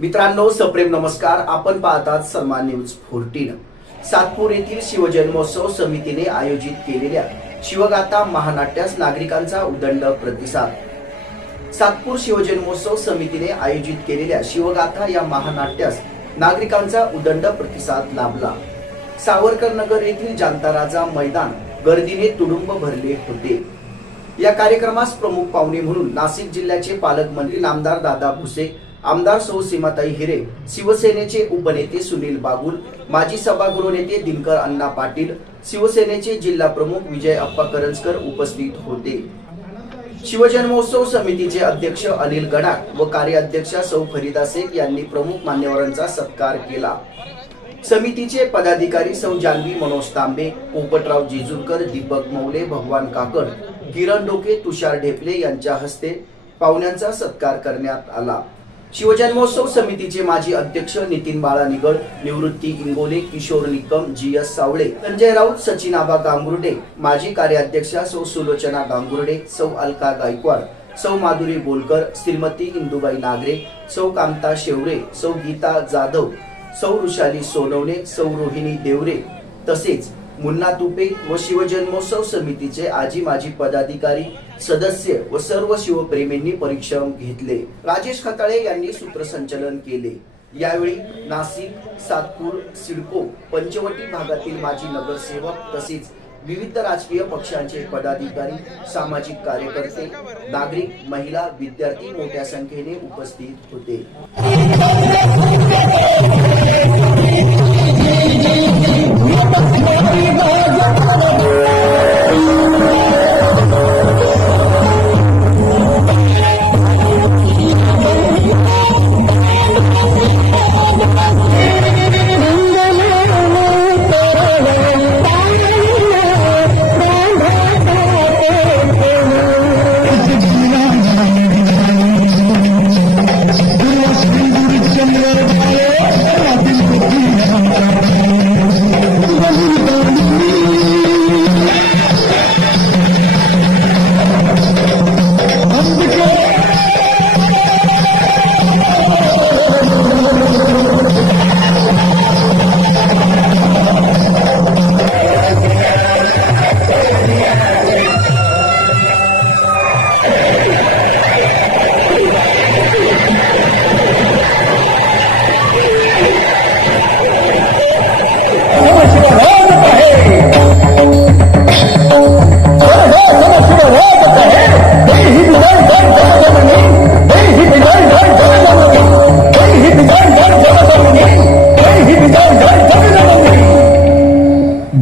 मित्रांनो, सप्रेम नमस्कार. आपण पाहतात सन्मान न्यूज 14. सातपूर येथील शिवजन्मोत्सव समितीने आयोजित केलेल्या शिवगाथा महानाट्यास नागरिकांचा उदंड प्रतिसाद. सातपूर शिवजन्मोत्सव समितीने आयोजित केलेल्या शिवगाथा या महानाट्यास नागरिकांचा उदंड प्रतिसाद लाभला. सावरकर नगर येथील जानता राजा मैदान गर्दीने तुडुंब भरले होते. या कार्यक्रमास प्रमुख पाहुणे म्हणून नाशिक जिल्ह्याचे पालकमंत्री नामदार दादा भुसे, आमदार सौ सीमाताई हिरे, शिवसेनेचे उपनेते सुनील बागुल, माजी सभागृह नेते दिनकर अण्णा पाटील, शिवसेनेचे जिल्हा प्रमुख विजय अप्पा करंजकर उपस्थित होते. शिवजन्मोत्सव समितीचे अध्यक्ष अनिल गडाख व कार्याध्यक्षा सौ फरीदा शेख यांनी प्रमुख मान्यवरांचा सत्कार केला. समितीचे पदाधिकारी सौ जानवी मनोज तांबे, पोपटराव जेजुरकर, दीपक मौले, भगवान काकड, किरण डोके, तुषार ढेपले यांच्या हस्ते पाहुण्यांचा सत्कार करण्यात आला. शिवजन्मोत्सव समितीचे माजी अध्यक्ष नितीन बाळा निगड, निवृत्ती इंगोले, किशोर निकम, जीएस सावळे, संजय राऊत, सचिन आबा गांगुर्डे, माजी कार्याध्यक्षा सौ सुलोचना गांगुर्डे, सौ अलका गायकवाड, सौ माधुरी बोलकर, श्रीमती इंदुबाई नागरे, सौ कांता शेवरे, सौ गीता जाधव, सौ ऋषाली सोनवणे, सौ रोहिणी देवरे तसेच मुन्ना तुपे व शिवजन्मोत्सव समितीचे आजी माजी पदाधिकारी, सदस्य व सर्व शिवप्रेमींनी परिश्रम घेतले. राजेश खताळे यांनी सूत्रसंचालन केले. यावेळी नाशिक, सातपूर, सिडको, पंचवटी भागातील माजी नगरसेवक तसेच विविध राजकीय पक्षांचे पदाधिकारी, सामाजिक कार्यकर्ते, नागरिक, महिला, विद्यार्थी मोठ्या संख्येने उपस्थित होते.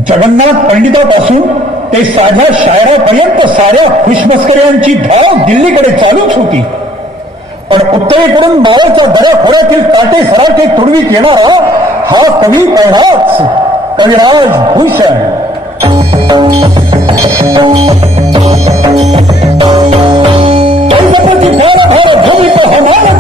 जगन्नाथ पंडितापासून ते साध्या शायरापर्यंत साऱ्या खुशमस्कऱ्यांची धाव दिल्लीकडे चालूच होती. पण उत्तरेकडून मावळच्या दऱ्याखोऱ्यातील काटे सराटे तुडवीत येणारा हा कवी पहिलाच कविराज भूषण. भूमि पर हमारा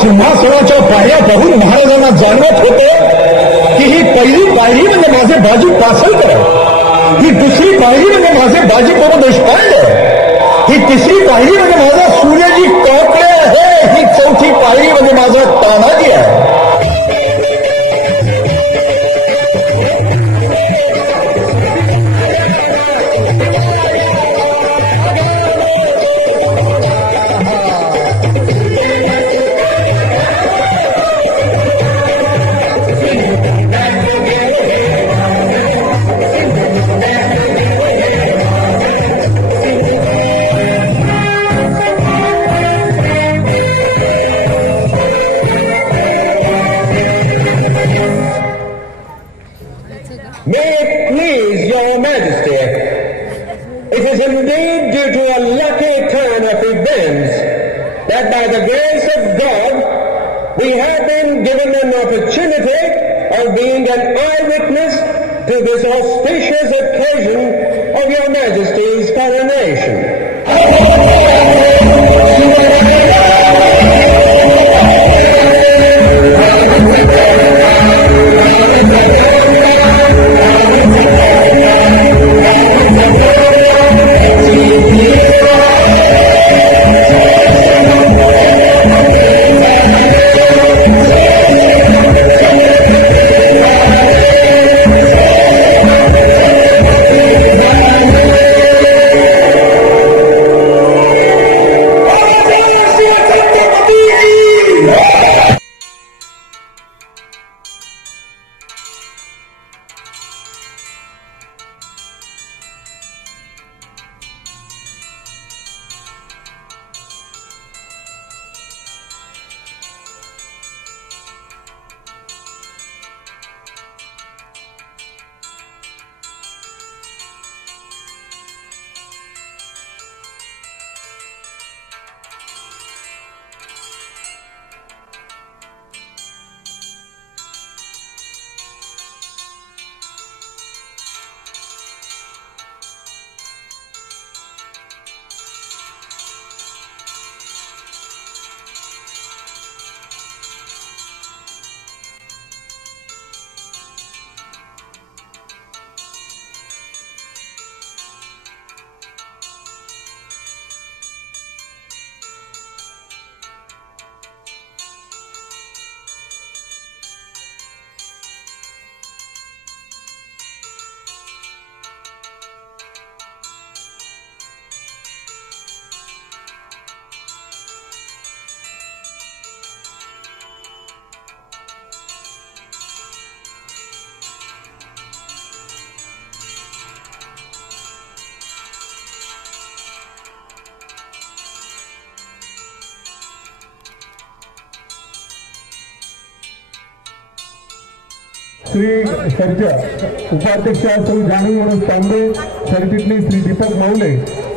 सिंहासनाच्या पायऱ्या पाहून महाराजांना जाणवत होते की ही पहिली पायरी म्हणजे माझे बाजी पासळकर, ही दुसरी पायरी म्हणजे माझे बाजी बाबा देशपांडे, ही तिसरी पायरी म्हणजे माझा सूर्यजी काकडे आहे, ही चौथी पायरी म्हणजे माझा तानाजी आहे. May it please your majesty, it is indeed due to a lucky turn of events that by the grace of God we have been given an opportunity of being an eyewitness to this auspicious occasion of your majesty's coronation. Shri Sarja उपाध्यक्ष श्री जानवी मनोज तांबे, सरचिटणीस श्री दीपक मौले,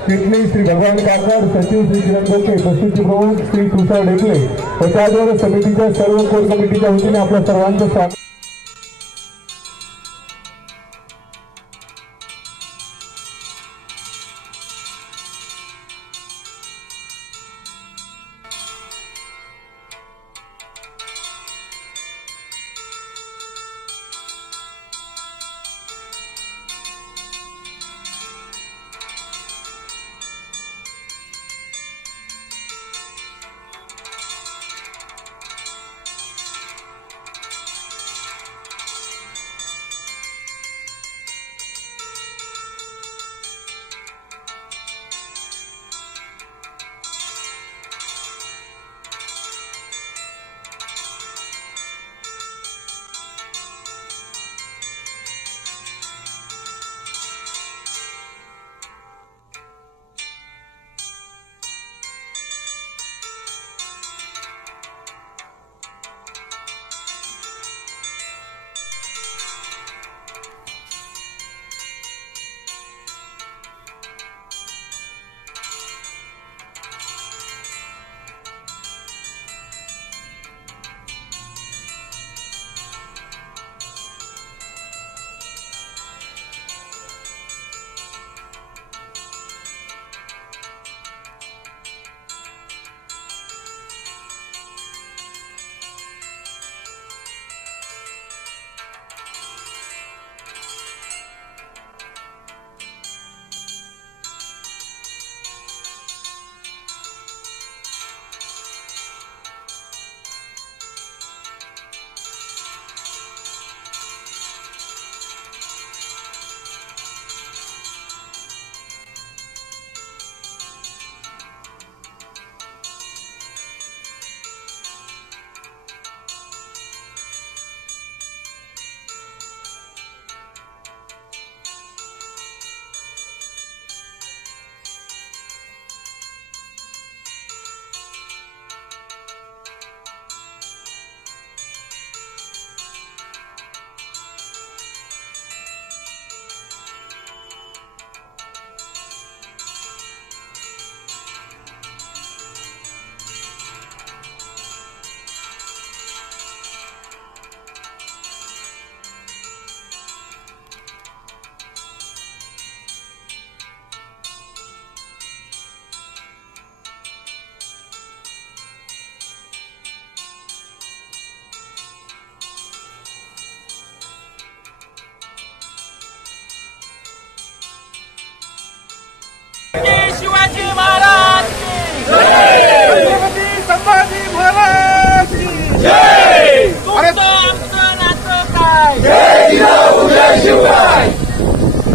चिटणीस श्री भगवान काकड, सचिव श्री किरण गोके, उपस्थिती प्रमुख श्री तुषार ढेकले व त्याद्वारे समितीच्या सर्व कोर कमिटीच्या वतीने आपल्या सर्वांचं स्वागत.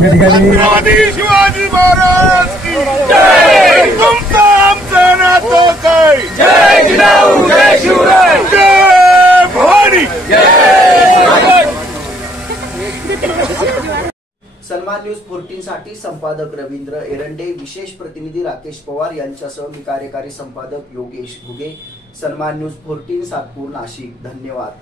या ठिकाणी छत्रपती शिवाजी महाराज की जय. तुमचा आमचा नातो काय. जय जिजाऊ जय शिवराय जय भवानी. सन्मान न्यूज 14 साठी संपादक रवींद्र एरंडे, विशेष प्रतिनिधी राकेश पवार यांच्यासह मी कार्यकारी संपादक योगेश घुगे. सन्मान न्यूज 14 सातपूर नाशिक. धन्यवाद.